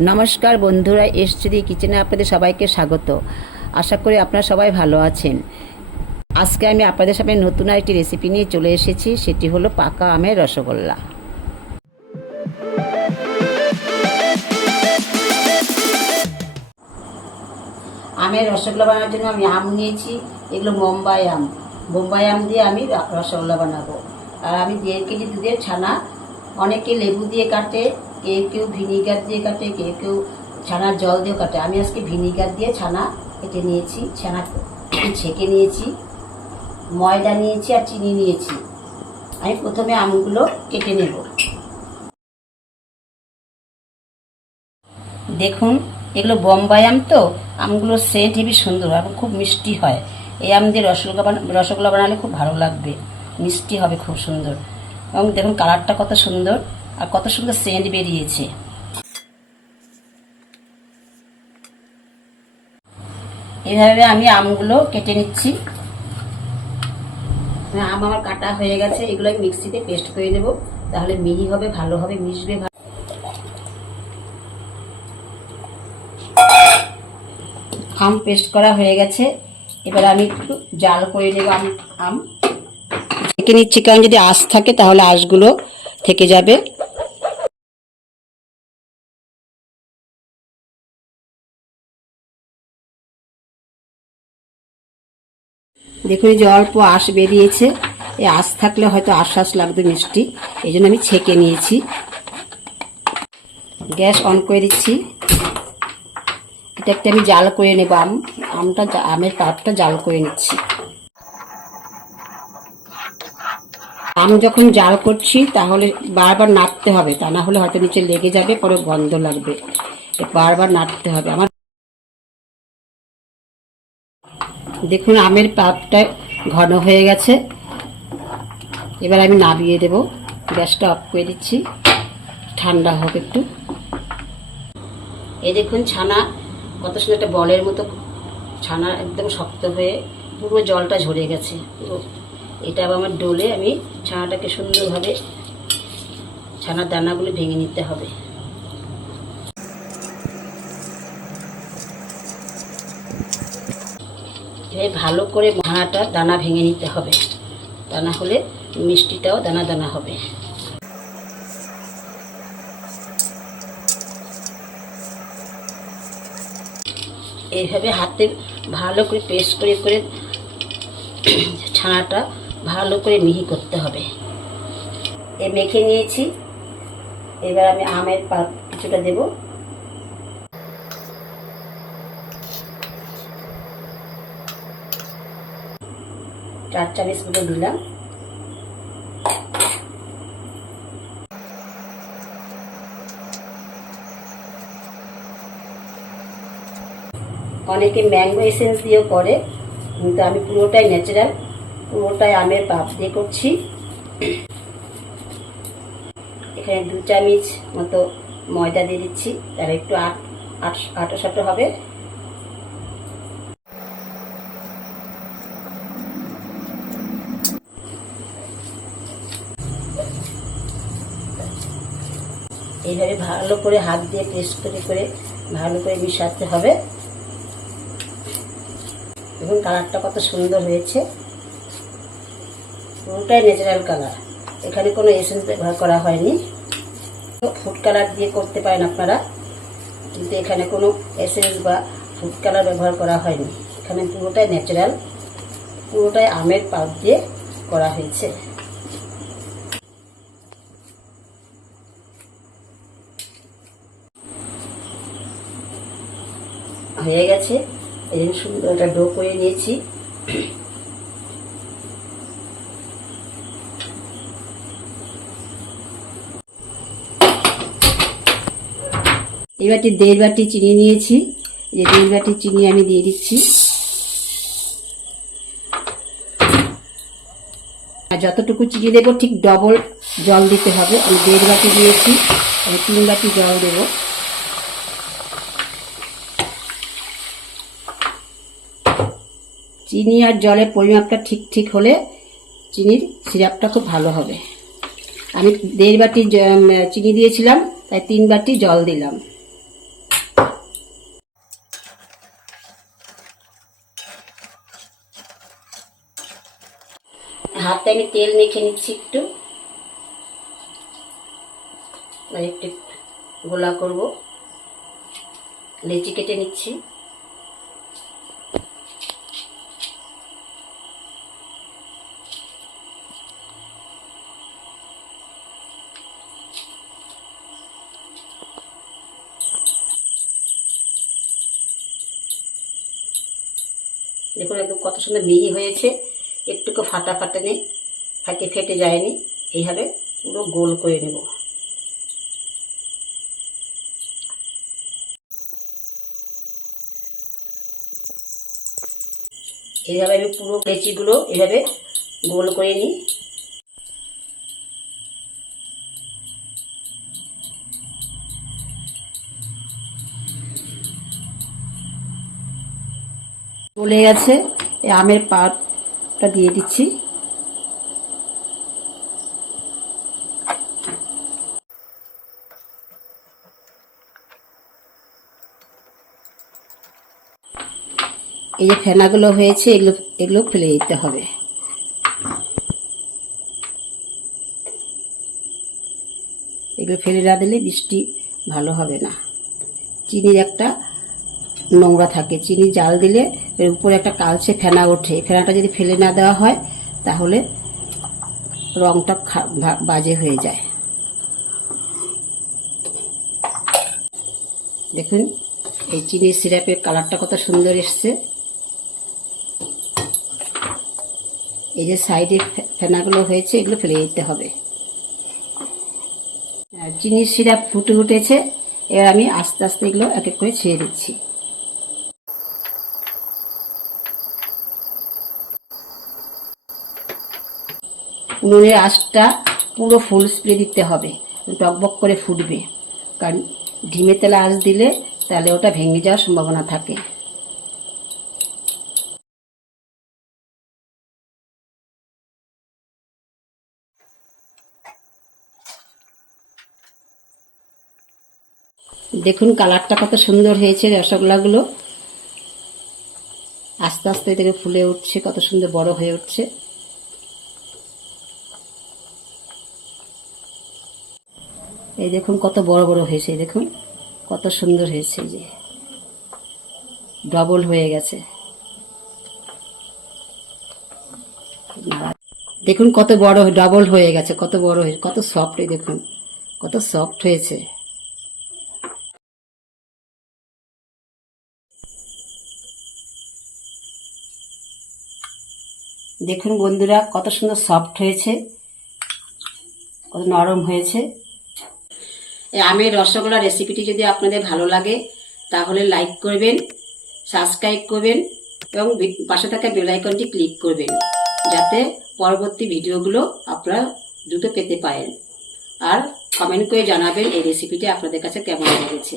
নমস্কার বন্ধুরা এসচুরি কিচেনে আপনাদের সবাইকে স্বাগত। আশা করি আপনারা সবাই ভালো আছেন। আজকে আমি আপনাদের সামনে নতুন একটি রেসিপি নিয়ে চলে এসেছি, সেটি হলো পাকা আমের রসগোল্লা। আমের রসগোল্লা বানানোর জন্য আমি আম নিয়েছি, এগুলো বোম্বাই আম। বোম্বাই আম দিয়ে আমি রসগোল্লা বানাবো। আর আমি দেড় কেজি দুধের ছানা, অনেকে লেবু দিয়ে কাটে কেউ কেউ ভিনিগার দিয়ে কাটে কেউ কেউ ছানার জল দিয়েও কাটে আমি আজকে ভিনিগার দিয়ে ছানা কেটে নিয়েছি ছানা ছেঁকে নিয়েছি ময়দা নিয়েছি আর চিনি নিয়েছি আমি প্রথমে আমগুলো কেটে নেব দেখুন এগুলো বোম্বাই আম তো আমগুলো সেন্ট হেবি সুন্দর এবং খুব মিষ্টি হয় এই আম দিয়ে রসগোল্লা রসগোল্লা বানালে খুব ভালো লাগবে। মিষ্টি হবে খুব সুন্দর। এবং দেখুন কালারটা কত সুন্দর। আর কত সুন্দর সেন্ট বেরিয়েছে। এভাবে আমি আমগুলো কেটে নিচ্ছি। আম আমার কাটা হয়ে গেছে, এগুলো আমি মিক্সিতে পেস্ট করে নেব। তাহলে মিহি হবে, ভালো হবে, মিশবে আম পেস্ট করা হয়ে গেছে। এবার আমি একটু জাল করে নেব আম আম। ছেঁকে নিচ্ছি, কারণ যদি আঁশ থাকে তাহলে আঁশগুলো থেকে যাবে। দেখুন যে অল্প আঁশ বেরিয়েছে। এই আঁশ থাকলে হয়তো আশ আশ লাগবে মিষ্টি। এই জন্য আমি ছেঁকে নিয়েছি। গ্যাস অন করে দিচ্ছি। এটা একটা আমি জাল করে নেব। আম, আমটা আমের পাপটা জাল করে নিচ্ছি। আম যখন জাল করছি, তাহলে বারবার নাড়তে হবে। তা না হলে হয়তো নিচে লেগে যাবে পরে গন্ধ লাগবে। বারবার নাড়তে হবে। আমার দেখুন, আমের পাপটা ঘন হয়ে গেছে। এবার আমি নামিয়ে দেব। গ্যাসটা অফ করে দিচ্ছি। ঠান্ডা হোক একটু। এই দেখুন, ছানা কত সুন্দর একটা বলের মতো ছানা একদম শক্ত হয়ে পুরো জলটা ঝরে গেছে। এটা আবার আমার ডোলে আমি ছানাটাকে সুন্দরভাবে ছানার দানাগুলো ভেঙে নিতে হবে। এভাবে ভালো করে ছানাটা দানা ভেঙে নিতে হবে। তা না হলে মিষ্টিটাও দানা দানা হবে। এইভাবে হাতে ভালো করে পেস্ট করে করে ছানাটা ভালো করে মিহি করতে হবে। এ মেখে নিয়েছি। এবার আমি আমের পাল্প কিছুটা দেব। চার চামচ মতো দিলাম। অনেকে ম্যাঙ্গো এসেন্স দিয়েও করে, কিন্তু আমি পুরোটাই ন্যাচারাল, পুরোটাই আমের পাপ দিয়ে করছি। এখানে দু চামচ মতো ময়দা দিয়ে দিচ্ছি, তাহলে একটু আট আট আটো সাটো হবে। এইভাবে ভালো করে হাত দিয়ে পেস্ট করে করে ভালো করে মিশাতে হবে। দেখুন কালারটা কত সুন্দর হয়েছে। পুরোটাই ন্যাচারাল কালার এখানে কোনো এসেন্স ব্যবহার করা হয়নি। ফুড কালার দিয়ে করতে পারেন আপনারা। কিন্তু এখানে কোনো এসেন্স বা ফুড কালার ব্যবহার করা হয়নি। এখানে পুরোটাই ন্যাচারাল পুরোটাই আমের পাল্প দিয়ে করা হয়েছে। হয়ে গেছে। এই জন্য সুন্দর একটা ডো করে নিয়েছি। এই বাটি দেড় বাটি চিনি নিয়েছি। এই দেড় বাটি চিনি আমি দিয়ে দিচ্ছি। আর যতটুকু চিনি দেবো, ঠিক ডবল জল দিতে হবে। আমি দেড় বাটি দিয়েছি। আমি তিন বাটি জল দেবো। চিনি আর জলের পরিমাপটা ঠিক ঠিক হলে চিনির সিরাপটা খুব ভালো হবে। আমি দেড় বাটি চিনি দিয়েছিলাম, তাই তিন বাটি জল দিলাম। হাতে আমি তেল মেখে নিচ্ছি একটু। একটু গোলা করব। লেচি কেটে নিচ্ছি। দেখুন একদম কত সুন্দর মিহি হয়েছে। একটুকু ফাটা ফাটে নেই ফাটে ফেটে যায়নি। এইভাবে পুরো গোল করে নেব। এইভাবে আমি পুরো লেচিগুলো এভাবে গোল করে নিই। গলে গেছে, এই আমের পাটটা দিয়ে দিচ্ছি। এই যে ফেনাগুলো হয়েছে, এগুলো এগুলো ফেলে দিতে হবে। এগুলো ফেলে না দিলে বৃষ্টি ভালো হবে না। চিনির একটা নোংরা থাকে। চিনি জাল দিলে এর উপরে একটা কালচে ফেনা ওঠে। ফেনাটা যদি ফেলে না দেওয়া হয়, তাহলে রংটা বাজে হয়ে যায়। দেখুন, এই চিনির সিরাপের কালারটা কত সুন্দর এসছে। এই যে সাইডে ফেনাগুলো হয়েছে, এগুলো ফেলে দিতে হবে। চিনির সিরাপ ফুটে উঠেছে, এবার আমি আস্তে আস্তে এগুলো এক এক করে ছেড়ে দিচ্ছি। উনুনের আঁচটা পুরো ফুল স্প্রে দিতে হবে। টকবক করে ফুটবে। কারণ ডিমে তেলে আঁচ দিলে তাহলে ওটা ভেঙে যাওয়ার সম্ভাবনা থাকে। দেখুন কালারটা কত সুন্দর হয়েছে রসগোল্লাগুলো। আস্তে আস্তে থেকে ফুলে উঠছে, কত সুন্দর বড় হয়ে উঠছে। এই দেখুন কত বড় বড় হয়েছে দেখুন কত সুন্দর হয়েছে যে ডবল হয়ে গেছে। দেখুন কত বড় ডবল হয়ে গেছে, কত বড় হয়েছে, কত সফট দেখুন, কত সফট হয়েছে। দেখুন বন্ধুরা, কত সুন্দর সফট হয়েছে, কত নরম হয়েছে। আমের রসগোল্লা রেসিপিটি যদি আপনাদের ভালো লাগে, তাহলে লাইক করবেন সাবস্ক্রাইব করবেন এবং পাশে থাকা বেলাইকনটি ক্লিক করবেন, যাতে পরবর্তী ভিডিওগুলো আপনারা দ্রুত পেতে পারেন। আর কমেন্ট করে জানাবেন এই রেসিপিটি আপনাদের কাছে কেমন লেগেছে।